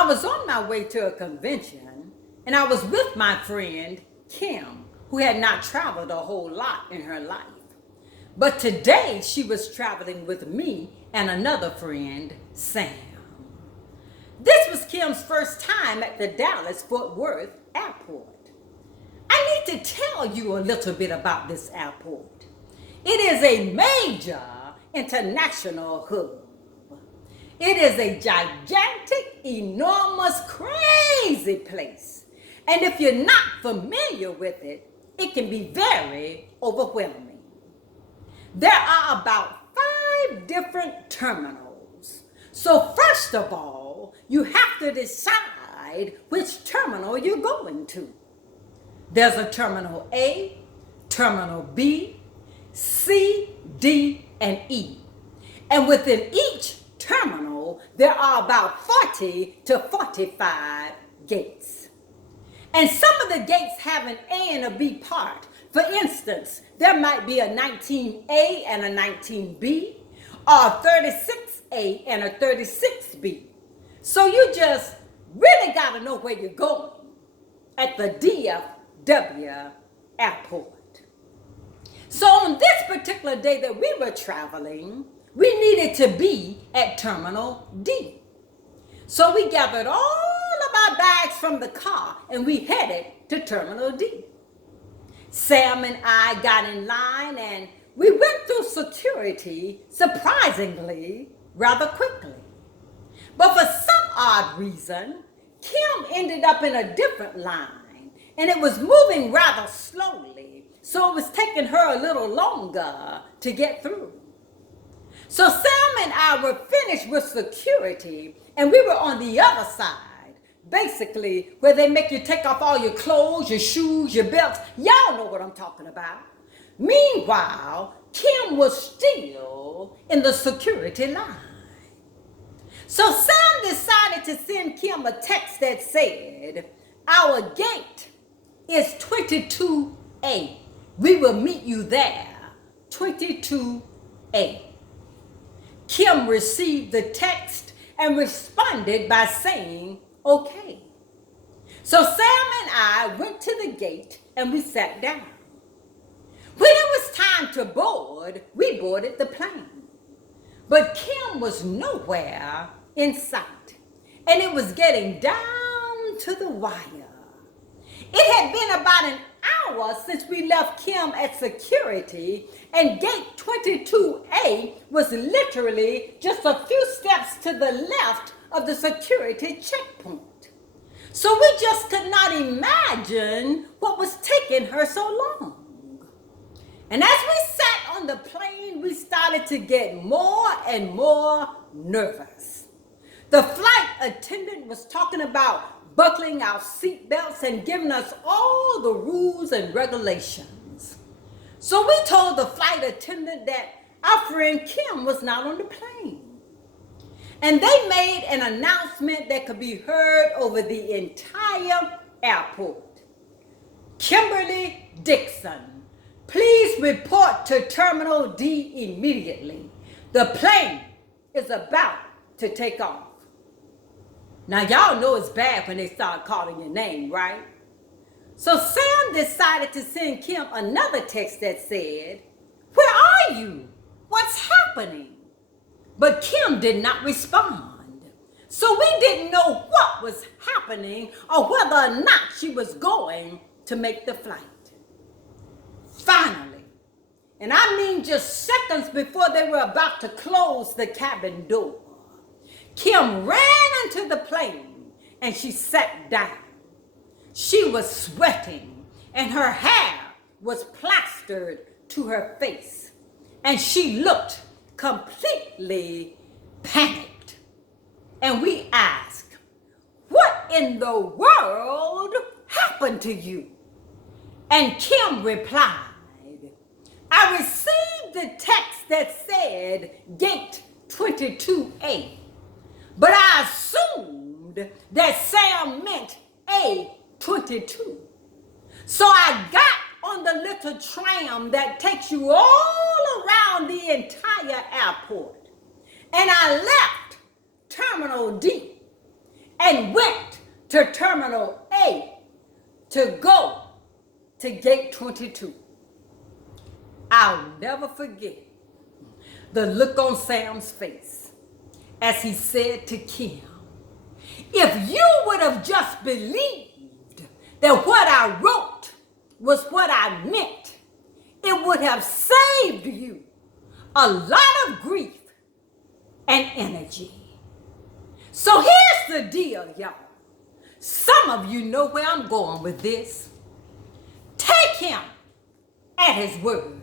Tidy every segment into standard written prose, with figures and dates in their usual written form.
I was on my way to a convention, and I was with my friend Kim, who had not traveled a whole lot in her life. But today she was traveling with me and another friend, Sam. This was Kim's first time at the Dallas-Fort Worth airport. I need to tell you a little bit about this airport. It is a major international hub. It is a gigantic, enormous, crazy place. And if you're not familiar with it, it can be very overwhelming. There are about 5 different terminals. So first of all, you have to decide which terminal you're going to. There's a Terminal A, Terminal B, C, D, and E. And within each terminal, there are about 40 to 45 gates. And some of the gates have an A and a B part. For instance, there might be a 19A and a 19B, or a 36A and a 36B. So you just really got to know where you're going at the DFW airport. So on this particular day that we were traveling, we needed to be at Terminal D. So we gathered all of our bags from the car and we headed to Terminal D. Sam and I got in line and we went through security, surprisingly, rather quickly. But for some odd reason, Kim ended up in a different line and it was moving rather slowly, so it was taking her a little longer to get through. So Sam and I were finished with security and we were on the other side, basically where they make you take off all your clothes, your shoes, your belts. Y'all know what I'm talking about. Meanwhile, Kim was still in the security line. So Sam decided to send Kim a text that said, "Our gate is 22A. We will meet you there, 22A." Kim received the text and responded by saying, "Okay." So Sam and I went to the gate and we sat down. When it was time to board, we boarded the plane. But Kim was nowhere in sight, and it was getting down to the wire. It had been about an hour since we left Kim at security, and gate 22A was literally just a few steps to the left of the security checkpoint. So we just could not imagine what was taking her so long. And as we sat on the plane, we started to get more and more nervous. The flight attendant was talking about buckling our seatbelts and giving us all the rules and regulations. So we told the flight attendant that our friend Kim was not on the plane. And they made an announcement that could be heard over the entire airport. "Kimberly Dixon, please report to Terminal D immediately. The plane is about to take off." Now, y'all know it's bad when they start calling your name, right? So Sam decided to send Kim another text that said, "Where are you? What's happening?" But Kim did not respond. So we didn't know what was happening or whether or not she was going to make the flight. Finally, and I mean just seconds before they were about to close the cabin door, Kim ran into the plane and she sat down. She was sweating and her hair was plastered to her face, and she looked completely panicked. And we asked, "What in the world happened to you?" And Kim replied, "I received the text that said gate 22A, but I assumed that Sam meant A22. So I got on the little tram that takes you all around the entire airport, and I left Terminal D and went to Terminal A to go to Gate 22. I'll never forget the look on Sam's face as he said to Kim, if you would have just believed that what I wrote was what I meant, it would have saved you a lot of grief and energy. So here's the deal, y'all. Some of you know where I'm going with this. Take him at his word.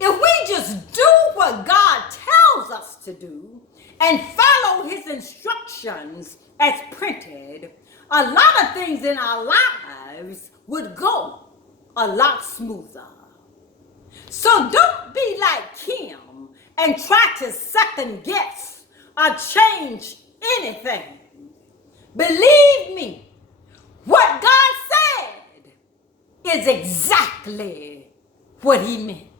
If we just do what God tells us to do and follow his instructions as printed, a lot of things in our lives would go a lot smoother. So don't be like Kim and try to second guess or change anything. Believe me, what God said is exactly what he meant.